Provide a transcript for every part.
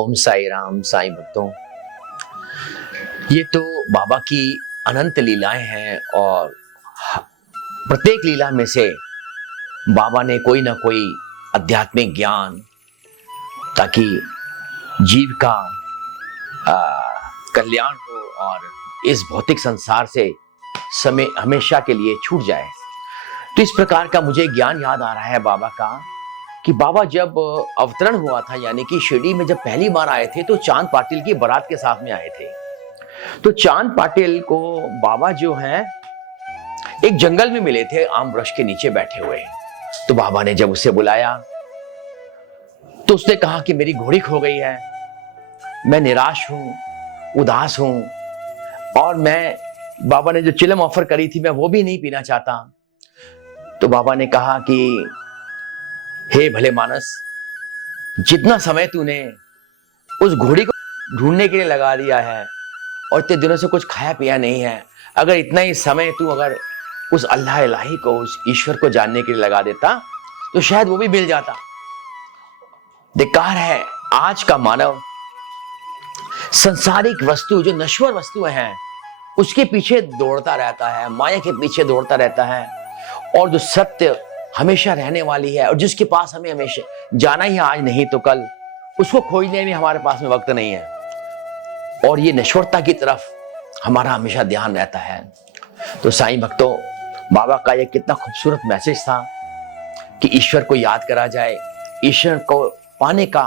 ओम साई राम साई भक्तों। ये तो बाबा की अनंत लीलाएं हैं और प्रत्येक लीला में से बाबा ने कोई ना कोई आध्यात्मिक ज्ञान, ताकि जीव का कल्याण हो और इस भौतिक संसार से समय हमेशा के लिए छूट जाए। तो इस प्रकार का मुझे ज्ञान याद आ रहा है बाबा का, कि बाबा जब अवतरण हुआ था, यानी कि शिरडी में जब पहली बार आए थे, तो चांद पाटिल की बारात के साथ में आए थे। तो चांद पाटिल को बाबा जो हैं एक जंगल में मिले थे, आम वृक्ष के नीचे बैठे हुए। तो बाबा ने जब उसे बुलाया तो उसने कहा कि मेरी घोड़ी खो गई है, मैं निराश हूं, उदास हूं, और मैं बाबा ने जो चिलम ऑफर करी थी मैं वो भी नहीं पीना चाहता। तो बाबा ने कहा कि हे भले मानस, जितना समय तूने उस घोड़ी को ढूंढने के लिए लगा दिया है और इतने दिनों से कुछ खाया पिया नहीं है, अगर इतना ही समय तू अगर उस अल्लाह इलाही को, उस ईश्वर को जानने के लिए लगा देता तो शायद वो भी मिल जाता। धिक्कार है आज का मानव सांसारिक वस्तु, जो नश्वर वस्तुएं हैं, उसके पीछे दौड़ता रहता है, माया के पीछे दौड़ता रहता है, और जो सत्य हमेशा रहने वाली है और जिसके पास हमें हमेशा जाना ही आज नहीं तो कल, उसको खोजने में हमारे पास में वक्त नहीं है, और ये नश्वरता की तरफ हमारा हमेशा ध्यान रहता है। तो साईं भक्तों, बाबा का ये कितना खूबसूरत मैसेज था कि ईश्वर को याद करा जाए, ईश्वर को पाने का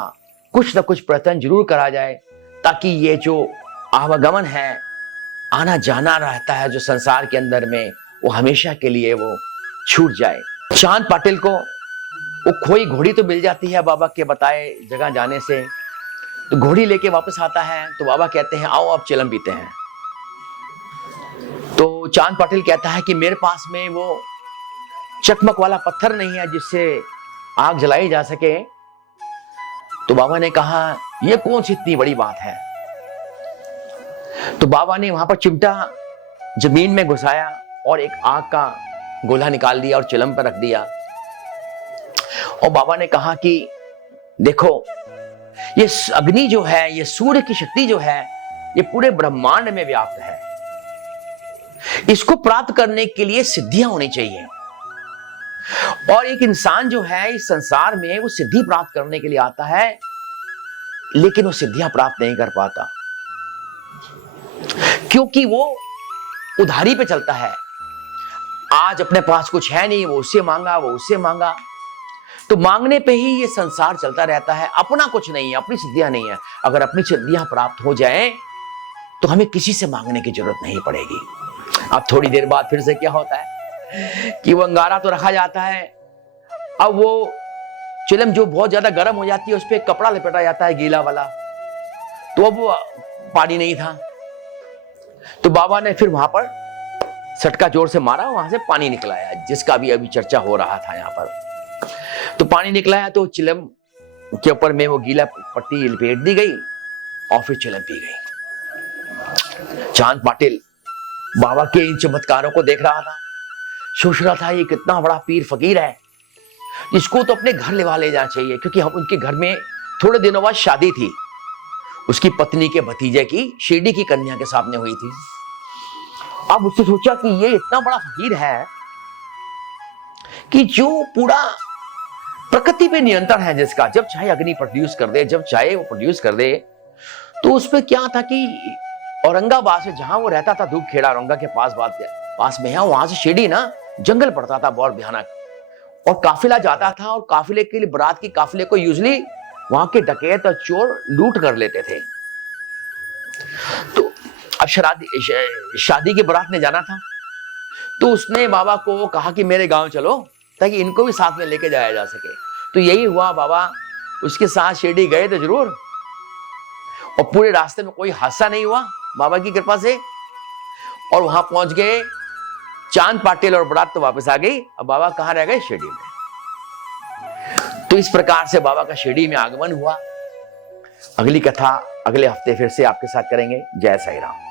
कुछ ना कुछ प्रयत्न जरूर करा जाए, ताकि ये जो आवागमन है, आना जाना रहता है जो संसार के अंदर में, वो हमेशा के लिए वो छूट जाए। चांद पाटिल को वो खोई घोड़ी तो मिल जाती है बाबा के बताए जगह जाने से। तो घोड़ी लेके वापस आता है तो बाबा कहते हैं आओ अब चिलम पीते हैं। तो चांद पाटिल कहता है कि मेरे पास में वो चकमक वाला पत्थर नहीं है जिससे आग जलाई जा सके। तो बाबा ने कहा ये कौन सी इतनी बड़ी बात है। तो बाबा ने वहां पर चिमटा जमीन में घुसाया और एक आग का गोला निकाल दिया और चिलम पर रख दिया, और बाबा ने कहा कि देखो, ये अग्नि जो है, ये सूर्य की शक्ति जो है, ये पूरे ब्रह्मांड में व्याप्त है। इसको प्राप्त करने के लिए सिद्धियां होनी चाहिए, और एक इंसान जो है इस संसार में वो सिद्धि प्राप्त करने के लिए आता है, लेकिन वो सिद्धियां प्राप्त नहीं कर पाता, क्योंकि वो उधारी पे चलता है। आज अपने पास कुछ है नहीं, वो उससे मांगा, वो उससे मांगा, तो मांगने पे ही ये संसार चलता रहता है। अपना कुछ नहीं है, अपनी सिद्धियां नहीं है। अगर अपनी सिद्धियां प्राप्त हो जाएं तो हमें किसी से मांगने की जरूरत नहीं पड़ेगी। अब थोड़ी देर बाद फिर से क्या होता है कि वो अंगारा तो रखा जाता है, अब वो चिलम जो बहुत ज्यादा गर्म हो जाती है उस पर एक कपड़ा लपेटा जाता है गीला वाला, तो अब वो पानी नहीं था। तो बाबा ने फिर वहां पर सटका जोर से मारा, वहां से पानी निकलाया, जिसका भी अभी चर्चा हो रहा था यहाँ पर। तो पानी निकलाया तो चिलम के ऊपर में वो गीला पट्टी लपेट दी गई और फिर चिलम पी गई। चांद पाटिल बाबा के इन चमत्कारों को देख रहा था, सोच रहा था ये कितना बड़ा पीर फकीर है, इसको तो अपने घर ले जाना चाहिए, क्योंकि हम उनके घर में थोड़े दिनों बाद शादी थी, उसकी पत्नी के भतीजे की, शिरडी की कन्या के सामने हुई थी। अब उसने सोचा कि ये इतना बड़ा फकीर है कि जो पूरा प्रकृति पे नियंत्रण है, जिसका जब चाहे अग्नि प्रोड्यूस कर दे, जब चाहे वो प्रोड्यूस कर दे। तो उसमें क्या था कि औरंगाबाद से जहां वो रहता था, धूप खेड़ा औरंगा के पास में है, वहां से शिरडी ना जंगल पड़ता था बहुत भयानक, और काफिला जाता था, और काफिले के लिए, बारात की काफिले को यूजुअली वहां के डकैत और चोर लूट कर लेते थे। तो अब शादी के बारात में जाना था, तो उसने बाबा को कहा कि मेरे गांव चलो, ताकि इनको भी साथ में लेके जाया जा सके। तो यही हुआ, बाबा उसके साथ शिरडी गए तो जरूर, और पूरे रास्ते में कोई हादसा नहीं हुआ बाबा की कृपा से, और वहां पहुंच गए। चांद पाटिल और बारात तो वापस आ गई, अब बाबा कहां रह गए? शिरडी में। तो इस प्रकार से बाबा का शिरडी में आगमन हुआ। अगली कथा अगले हफ्ते फिर से आपके साथ करेंगे। जय साई राम।